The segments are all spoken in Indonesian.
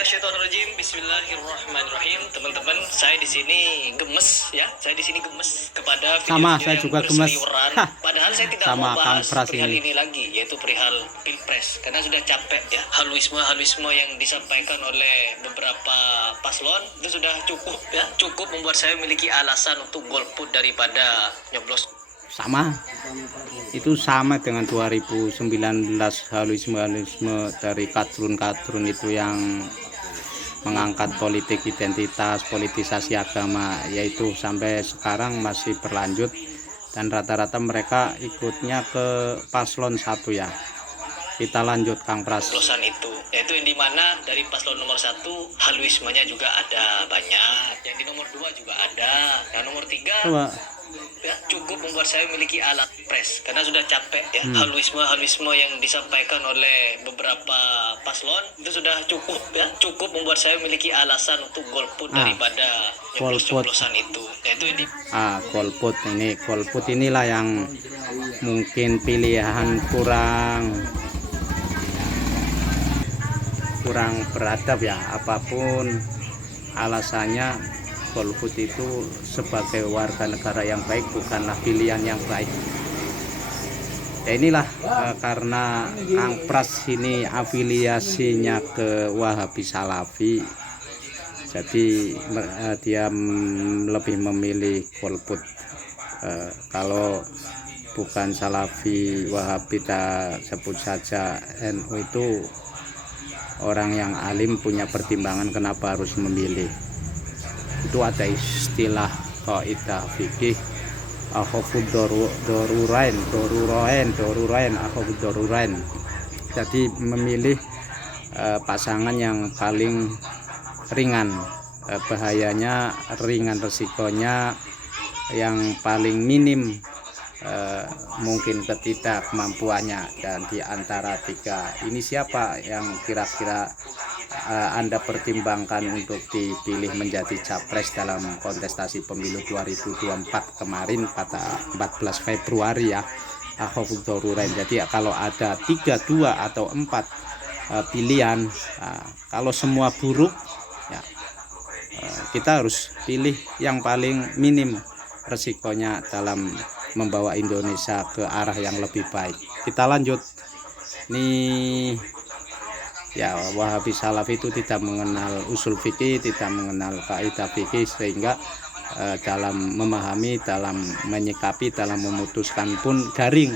minasyaitonirrajim. Bismillahirrahmanirrahim. Teman-teman, saya di sini gemes ya. Saya di sini gemes kepada sama video saya yang juga gemes. Padahal saya tidak Sama mau bahas Kang Pras perihal ini. ini lagi, yaitu perihal Pilpres. Karena sudah capek ya. Haluisme yang disampaikan oleh beberapa paslon itu sudah cukup ya. Cukup membuat saya memiliki alasan untuk golput daripada nyoblos. Sama, itu sama dengan 2019 haluisme dari kadrun itu yang mengangkat politik identitas, politisasi agama, yaitu sampai sekarang masih berlanjut dan rata-rata mereka ikutnya ke paslon 1 ya. Kita lanjut Kang Pras. Nyoblosan itu, yaitu yang dimana dari paslon nomor 1 haluismenya juga ada banyak, yang di nomor 2 juga ada, yang nomor 3 Coba. ya, cukup membuat saya memiliki alat pres karena sudah capek ya. Haluisme yang disampaikan oleh beberapa paslon itu sudah cukup ya. Cukup membuat saya memiliki alasan untuk golput daripada nyoblosan itu, yaitu ini. Golput inilah yang mungkin pilihan kurang beradab ya, apapun alasannya. Golput itu sebagai warga negara yang baik bukanlah pilihan yang baik. Ya inilah karena Kang Pras ini afiliasinya ke Wahabi Salafi, jadi dia lebih memilih golput. Kalau bukan Salafi, Wahabi, kita sebut saja NU, itu orang yang alim punya pertimbangan kenapa harus memilih. Itu ada istilah kaidah fikih akhafud darurain, akhafud darurain. Jadi memilih pasangan yang paling ringan bahayanya, ringan resikonya, yang paling minim mungkin ketidakmampuannya. Dan di antara 3 ini siapa yang kira-kira Anda pertimbangkan untuk dipilih menjadi capres dalam kontestasi pemilu 2024 kemarin pada 14 Februari ya, akhafud darurain. Jadi kalau ada 3, 2 atau 4 pilihan, kalau semua buruk ya, kita harus pilih yang paling minim resikonya dalam membawa Indonesia ke arah yang lebih baik. Kita lanjut nih ya. Wahabi Salafi itu tidak mengenal usul fikih, tidak mengenal kaidah fikih, sehingga dalam memahami, dalam menyikapi, dalam memutuskan pun garing.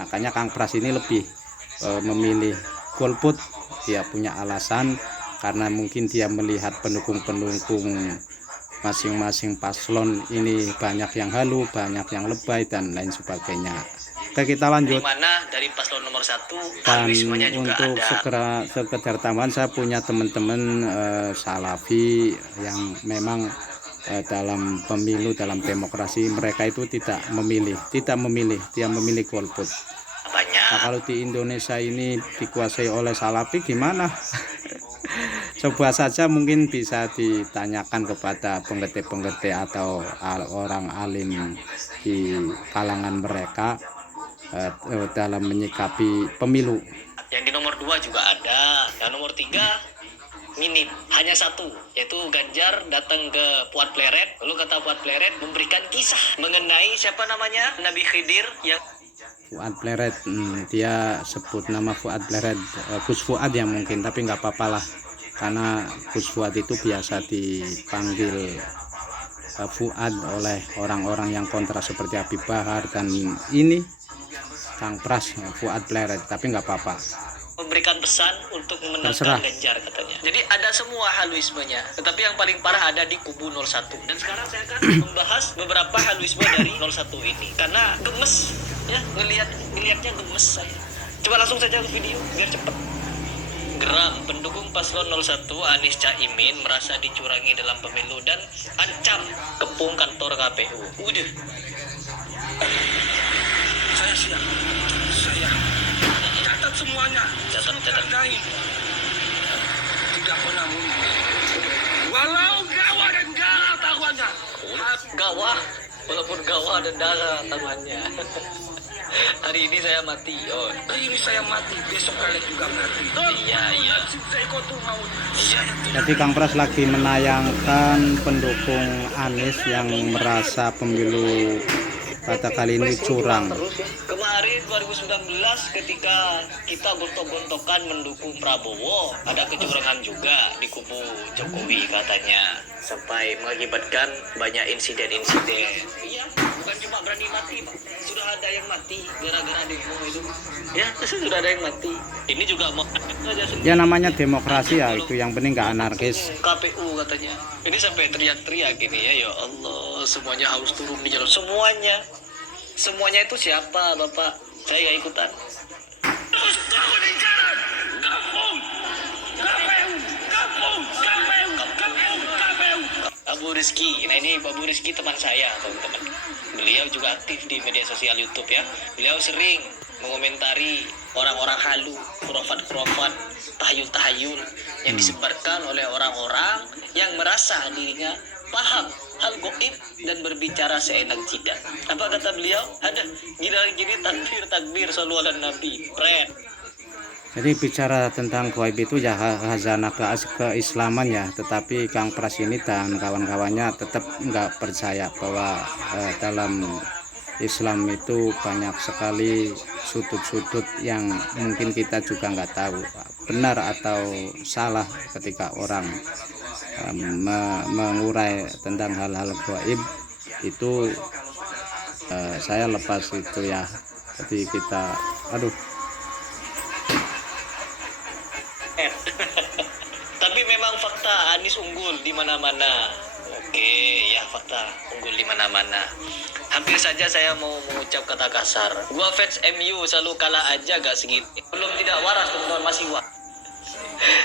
Makanya Kang Pras ini lebih memilih golput. Dia punya alasan karena mungkin dia melihat pendukung masing-masing paslon ini banyak yang halu, banyak yang lebay dan lain sebagainya. Oke, kita lanjut. Dimana dari paslon nomor 1 Dan haluismenya juga untuk ada. sekedar tambahan, saya punya teman-teman Salafi yang memang dalam pemilu, dalam demokrasi, mereka itu tidak memilih, dia memilih golput. Nah, kalau di Indonesia ini dikuasai oleh Salafi gimana? Coba saja mungkin bisa ditanyakan kepada pengerti atau orang alim di kalangan mereka dalam menyikapi pemilu. Yang di nomor 2 juga ada. Yang nomor 3 minim, hanya 1, yaitu Ganjar datang ke Fuad Pleret. Lalu kata Fuad Pleret memberikan kisah mengenai siapa namanya, Nabi Khidir yang Fuad Pleret, dia sebut nama Fuad Pleret, Gus Fuad ya mungkin, tapi nggak apa-apa lah, karena Gus Fuad itu biasa dipanggil Fuad oleh orang-orang yang kontra seperti Habib Bahar dan ini Kang Pras, Fuad Pleret, tapi nggak apa-apa. Memberikan pesan untuk memenangkan Ganjar katanya. Jadi ada semua haluismenya. Tetapi yang paling parah ada di kubu 01. Dan sekarang saya akan membahas beberapa haluisme dari 01 ini. Karena gemes ya, ngelihatnya gemes saya. Coba langsung saja ke video biar cepet. Geram pendukung paslon 01 Anies Caimin merasa dicurangi dalam pemilu dan ancam kepung kantor KPU. Udah. Saya siap. Saya catat semuanya. Catat. Tidak pernah mungkin. Walau gawah dan darah taruhannya. Gawah, walaupun gawah dan darah taruhannya. Hari ini saya mati. Oh, Hari ini saya mati, besok kalian juga mati. iya, iya. Iya. Jadi Kang Pras lagi menayangkan pendukung Anies yang merasa pemilu pada kali ini curang. Kemarin 2019 ketika kita gontok-gontokan mendukung Prabowo, ada kecurangan juga di kubu Jokowi katanya, sampai mengakibatkan banyak insiden-insiden. Iya, bukan cuma berani mati, Pak. Sudah ada yang mati gara-gara demo itu. Ya, sudah ada yang mati. Ini juga mau aja sendiri. Ya namanya demokrasi ya, itu yang penting nggak anarkis. KPU katanya. Ini sampai teriak-teriak gini ya Allah, semuanya harus turun di jalan. Semuanya itu siapa, Bapak? Saya nggak ikutan. Terus turun di jalan. Kampung. Abu Rizky, nah ini Abu Rizky teman saya, teman-teman. Beliau juga aktif di media sosial YouTube ya. Beliau sering mengomentari orang-orang halu, khurafat-khurafat, tahayul-tahayul yang disebarkan oleh orang-orang yang merasa dirinya paham hal goib dan berbicara seenak jidat. Apa kata beliau? Ada gini takbir sallu ala nabi. Pret. Jadi bicara tentang goib itu ya khazanah keislaman ya, tetapi Kang Pras ini dan kawan-kawannya tetap nggak percaya bahwa dalam Islam itu banyak sekali sudut-sudut yang mungkin kita juga nggak tahu benar atau salah ketika orang mengurai tentang hal-hal goib itu. Saya lepas itu ya, jadi kita Tapi memang fakta Anies unggul di mana-mana. Oke, ya fakta unggul di mana-mana. Hampir saja saya mau mengucap kata kasar. Gua fans MU selalu kalah aja gak segitu. Belum tidak waras teman-teman, masih waras.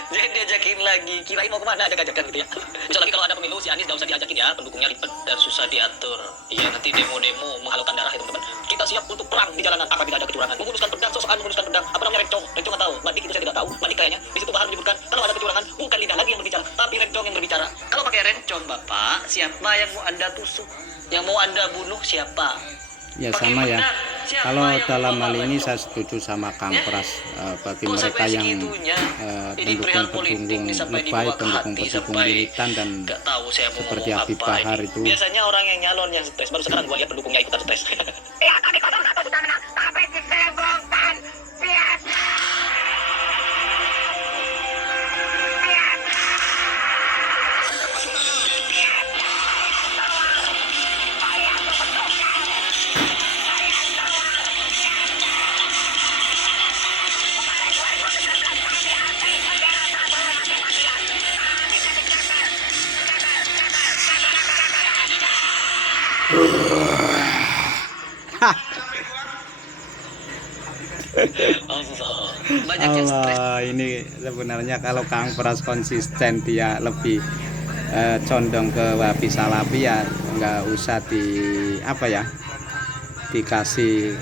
Jangan diajakin lagi. Kirain mau kemana ada ajakan gitu ya. Misal lagi kalau ada pemilu si Anies gak usah diajakin ya. Pendukungnya ribet dan susah diatur. Iya, nanti demo-demo menghalalkan darah ya teman-teman. Kita siap untuk perang di jalanan apabila ada kecurangan. Menguruskan pedang, sosokan menguruskan pedang. Apa namanya rencong? Rencong nggak tahu. Badik itu saya tidak tahu. Badik kayaknya di situ bahan menyebutkan kalau ada kecurangan bukan lidah lagi yang berbicara, tapi rencong yang berbicara. Kalau pakai rencong, Bapak, siapa yang mau Anda tusuk? Yang mau Anda bunuh siapa? ya Pakai sama ya. pedang, siapa Kalau yang dalam mau hal ini rencong? saya setuju sama Kang Ya? Pras, bagi Kok mereka sampai yang segitunya? Ini perihal politik pendukung nih, sampai lebay, dibawa ke hati, pendukung sampai militan dan nggak tahu saya mau seperti ngomong Habib apa Bahar ini. itu. Biasanya orang yang nyalon yang stres, baru sekarang gua lihat pendukungnya ikutan stres. Ya, tapi 01 sudah menang sampai disebongkan. Biasa. Allah, banyak yang stres. Allah, ini sebenarnya kalau Kang Pras konsisten dia lebih condong ke Wahabi Salafi ya, nggak usah dikasih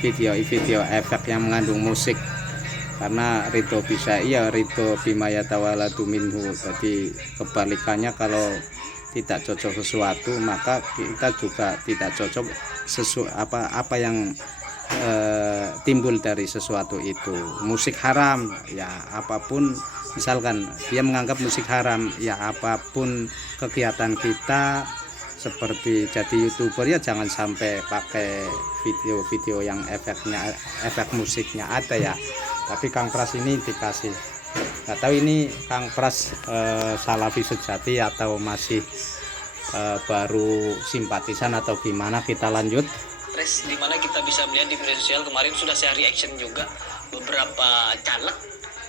video efek yang mengandung musik, karena ridho bisa ridho bima yatawalladu minhu. Jadi kebalikannya, kalau tidak cocok sesuatu maka kita juga tidak cocok apa yang timbul dari sesuatu itu. Musik haram ya, apapun misalkan dia menganggap musik haram ya, apapun kegiatan kita seperti jadi YouTuber ya jangan sampai pakai video-video yang efek musiknya ada ya. Tapi Kang Pras ini dikasih, nggak tahu ini Kang Pras Salafi sejati atau masih baru simpatisan atau gimana. Kita lanjut. Stres dimana kita bisa melihat di media sosial kemarin sudah saya reaction juga beberapa caleg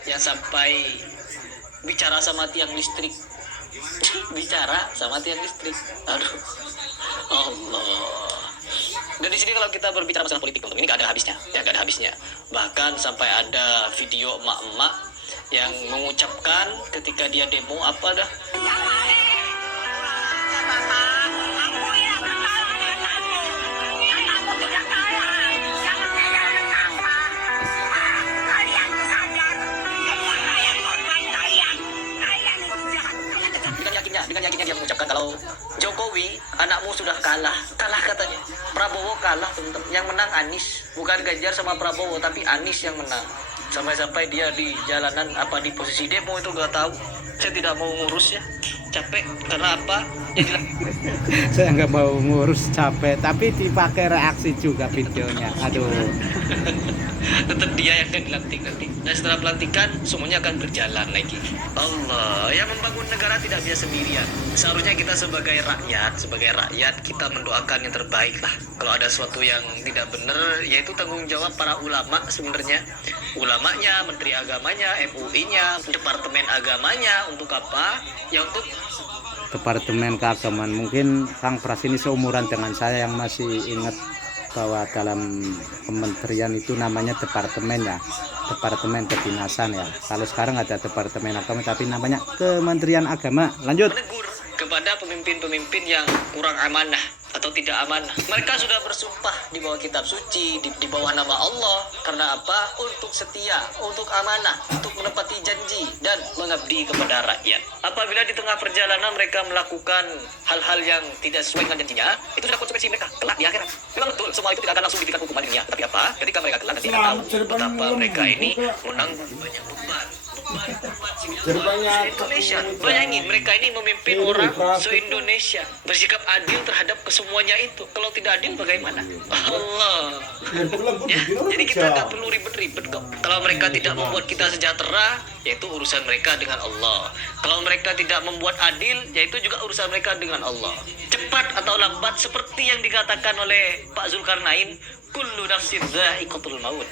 yang sampai bicara sama tiang listrik. Bicara sama tiang listrik. Aduh, Allah. Dan di sini kalau kita berbicara masalah politik, ini nggak ada habisnya, ya nggak ada habisnya. Bahkan sampai ada video emak-emak yang mengucapkan ketika dia demo apa dah? Bukan yakinnya, dengan yakinnya dia mengucapkan kalau Jokowi anakmu sudah kalah katanya. Prabowo kalah teman-teman, yang menang Anies, bukan Ganjar sama Prabowo tapi Anies yang menang. Sampai-sampai dia di jalanan apa di posisi demo itu gak tahu. Saya tidak mau ngurus ya, capek. Karena apa? Dia Saya nggak mau ngurus, capek, tapi dipakai reaksi juga videonya. Aduh. tetap dia yang akan dilantik nanti. Dan setelah pelantikan semuanya akan berjalan lagi. Allah, yang membangun negara tidak bisa sendirian. Seharusnya kita sebagai rakyat kita mendoakan yang terbaik lah. Kalau ada sesuatu yang tidak benar, yaitu tanggung jawab para ulama sebenarnya. Ulamanya, menteri agamanya, MUI-nya, departemen agamanya, untuk apa? Ya untuk Departemen Keagamaan. Mungkin Kang Pras ini seumuran dengan saya yang masih ingat bahwa dalam kementerian itu namanya departemen ya, departemen kedinasan ya. Kalau sekarang ada departemen agama tapi namanya Kementerian Agama. Lanjut. menegur kepada pemimpin-pemimpin yang kurang amanah atau tidak amanah. Mereka sudah bersumpah di bawah kitab suci, di bawah nama Allah. Karena apa? Untuk setia, untuk amanah, untuk menepati janji dan mengabdi kepada rakyat. Apabila di tengah perjalanan mereka melakukan hal-hal yang tidak sesuai dengan janjinya, itu sudah konsekuensi mereka kelak di akhirat. Memang betul, semua itu tidak akan langsung diberikan hukuman dunia. Tapi apa? Ketika mereka kelak nanti akan tahu betapa mereka ini menanggung banyak beban Indonesia. Bayangin, mereka ini memimpin orang se-Indonesia, bersikap adil terhadap kesemuanya itu. Kalau tidak adil bagaimana? Allah. Ya, jadi kita nggak perlu ribet-ribet kok. Kalau mereka tidak membuat kita sejahtera, yaitu urusan mereka dengan Allah. Kalau mereka tidak membuat adil, yaitu juga urusan mereka dengan Allah. Cepat atau lambat, seperti yang dikatakan oleh Pak Zulkarnain, kullu nafsin dha'iqatul maut.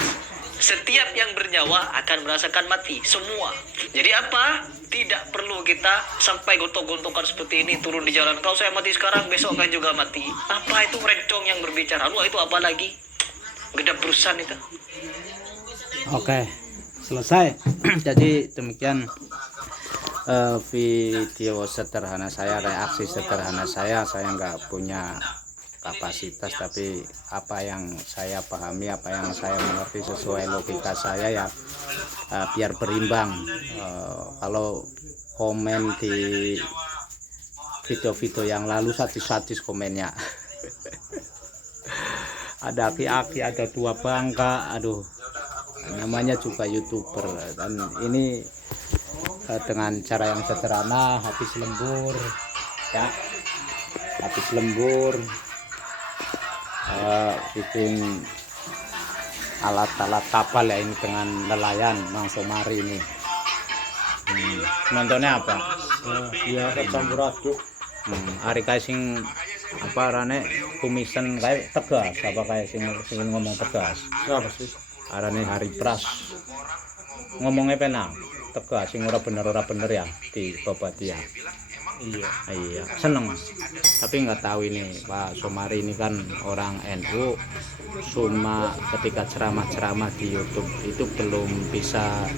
Setiap yang bernyawa akan merasakan mati, semua. Jadi apa? Tidak perlu kita sampai gontok-gontokan seperti ini, turun di jalan. Kalau saya mati sekarang, besok akan juga mati. Apa itu rencong yang berbicara? Lu itu apa lagi? Gede perusahaan itu. Oke, selesai. Jadi demikian video sederhana saya, reaksi sederhana saya nggak punya kapasitas, tapi apa yang saya pahami, apa yang saya mengerti sesuai logika saya ya, biar berimbang. Kalau komen di video-video yang lalu sadis-sadis komennya. Ada aki-aki, ada tua bangka, aduh, namanya juga YouTuber. Dan ini dengan cara yang sederhana, habis lembur ya, habis lembur bikin alat-alat kapal ya, ini dengan nelayan Mang Somari ini. Nontonnya apa? Iya, campur aduk. Ari kae sing apa rane kumisen kayak tegas, apa kayak sing ngomong tegas. Siapa sih? Arane Hari Pras. Ngomongnya penang, tegas, sing ora bener ya di babat dia. Iya, seneng. Tapi nggak tahu ini Pak Somari ini kan orang NU, cuma ketika ceramah-ceramah di YouTube itu belum bisa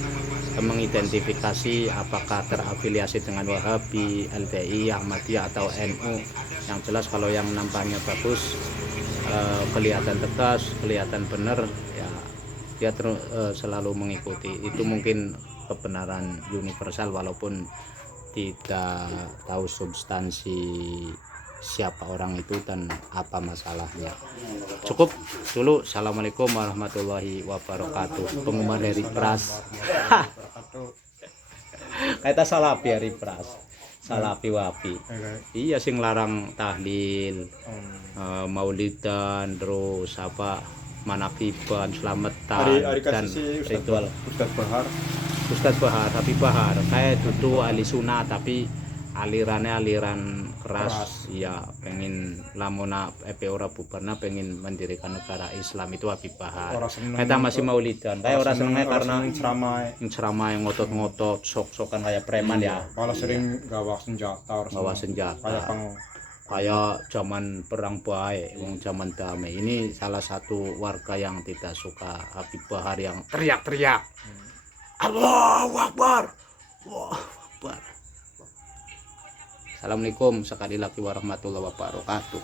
mengidentifikasi apakah terafiliasi dengan Wahabi, LDI, Ahmadiyah atau NU. Yang jelas kalau yang nampaknya bagus, kelihatan tegas, kelihatan benar ya, dia selalu mengikuti. Itu mungkin kebenaran universal walaupun tidak tahu substansi siapa orang itu dan apa masalahnya. Cukup dulu. Assalamualaikum warahmatullahi wabarakatuh. Pengumuman dari Pras. Kaita Salafi dari Pras. Salafi Wapi. Iya sing larang tahlil, maulidan, terus apa manakiban, selamatan dan ritual. Ustadz Bahar, tapi Bahar saya duduk ahli sunnah tapi alirannya aliran keras ya, pengen lamona ora bubarna pengen mendirikan negara Islam itu Habib Bahar. Kita masih maulidan kayak orang senengnya karena ceramah yang ngotot-ngotot sok-sokan kayak preman ya, malah sering gawa senjata kayak zaman perang baik, zaman damai. Ini salah satu warga yang tidak suka Habib Bahar yang teriak-teriak Allahu Akbar, Allahu Akbar. Assalamualaikum sekali lagi warahmatullahi wabarakatuh.